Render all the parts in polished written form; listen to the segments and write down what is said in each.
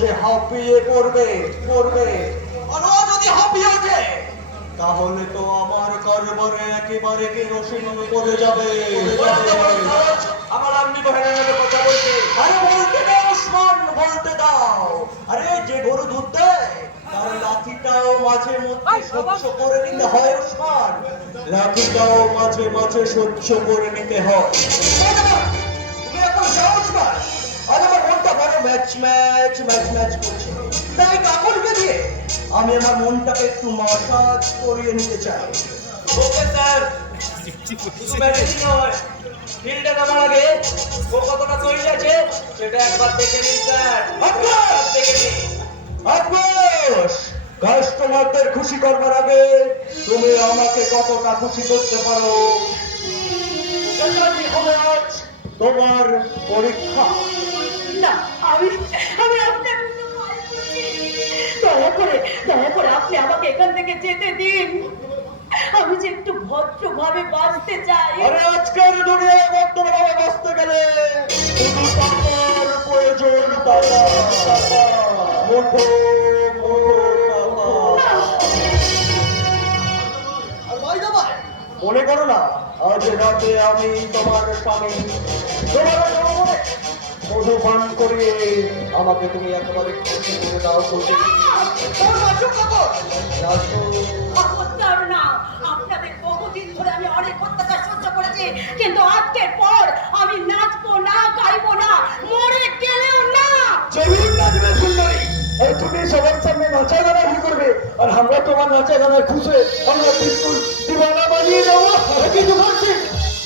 যে হাঁপিয়ে পড়বে পড়বে আর ও যদি হাঁপিয়ে ওঠে তাহলে তো আমার কারবারে একেবারে কেরোসিন পড়ে যাবে। আমার আম্মি বহেনের কথা বলছে। আরে বলতে দাও ওসমান, বলতে দাও। আরে যে গরু দুধ দেয় তার লাঠিটাও মাঝে মধ্যে সহ্য করে নিতে হয় ওসমান, লাঠিটাও মাঝে মাঝে সহ্য করে নিতে হয়। তুমি এখন যাও ওসমান, আজ আমার মনটা বড় ম্যাচ ম্যাচ ম্যাচ ম্যাচ করছে, তাই কাকুরকে দিয়ে আমি আমার মনটাকে একটু মাসাজ করিয়ে নিতে চাই। ওকে স্যার, শুধু ব্যাটিং নয়, ফিল্ডে নামার আগে ও কতটা তৈরি আছে সেটা একবার দেখে নিন স্যার। দেখে নিন। আব্বাস, কাস্টমারদের খুশি করবার আগে তুমি আমাকে কতটা খুশি করতে পারো সেটা হবে আজ তোমার পরীক্ষা। না, আমি আমি আপনার দয়া করে আপনি আমাকে এখান থেকে যেতে দিন। আমি যে একটু ভদ্রভাবে বাঁচতে চাই। আরে আজকের দুনিয়ায় ভদ্রভাবে বাঁচতে গেলে শুধু টাকার প্রয়োজন। টাকা টাকা মুঠো মুঠো টাকা। মনে করো না আজ রাতে আমি তোমার স্বামী, তোমার মধু পান করিয়ে আমাকে তুমি একেবারে খুশি করে দাও। খুশি অত্যাচার না, আপনাদের বহুদিন ধরে আমি অনেক অত্যাচার সহ্য করেছি, কিন্তু আজকের পর আমি নাচবো না, গাইবো না, মরে গেলেও না। জমিন নাচবে সুন্দরী, আর তুমি সবার সামনে নাচা গানা কি করবে, আর আমরা তোমার নাচা গানা খুশে আমরা বিলকুল দিওয়ানা বানিয়ে দেবো। কিছু বলছি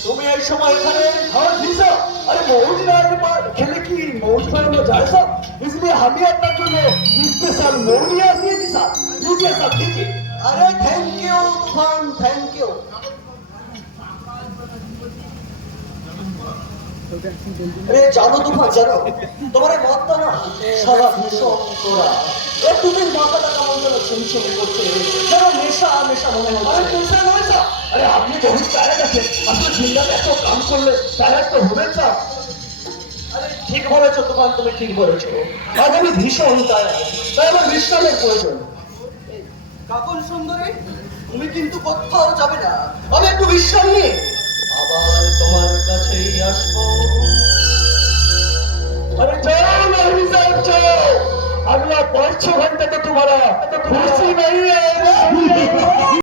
তুমি এই সময় এখানে খাওয়া দিছো। अरे मौज ना खेले की मौज में जाए साहब, इसलिए हम ही अपना जो स्पेशल मौलिया दिए थी साहब, लीजिए साहब लीजिए। अरे थैंक यू तूफान, थैंक यू। अरे জানো তুফান, জানো তোমার মাথা না সারা ভীষণ তোরা একটু দিন মাথাটা কেমন যেন ছিমছিম করছে, যেন নেশা নেশা মনে হচ্ছে। আরে নেশা নয় স্যার, আরে আপনি বহুত টায়ার্ড আছেন, আসলে জিন্দাতে এত কাম করলে টায়ার্ড তো হবেন স্যার। আরে ঠিক বলেছো তুফান, তুমি ঠিক বলেছো, আজ আমি ভীষণ টায়ার্ড, তাই আমার বিশ্রামের প্রয়োজন। কাকন সুন্দরী, তুমি কিন্তু কোথাও যাবে না, আমি একটু বিশ্রাম নিয়ে আবার তোমার কাছেই আসবো। अरे जाओ नहीं साहब जाओ, अगला 5-6 घंटे तो तुम्हारा खुशी में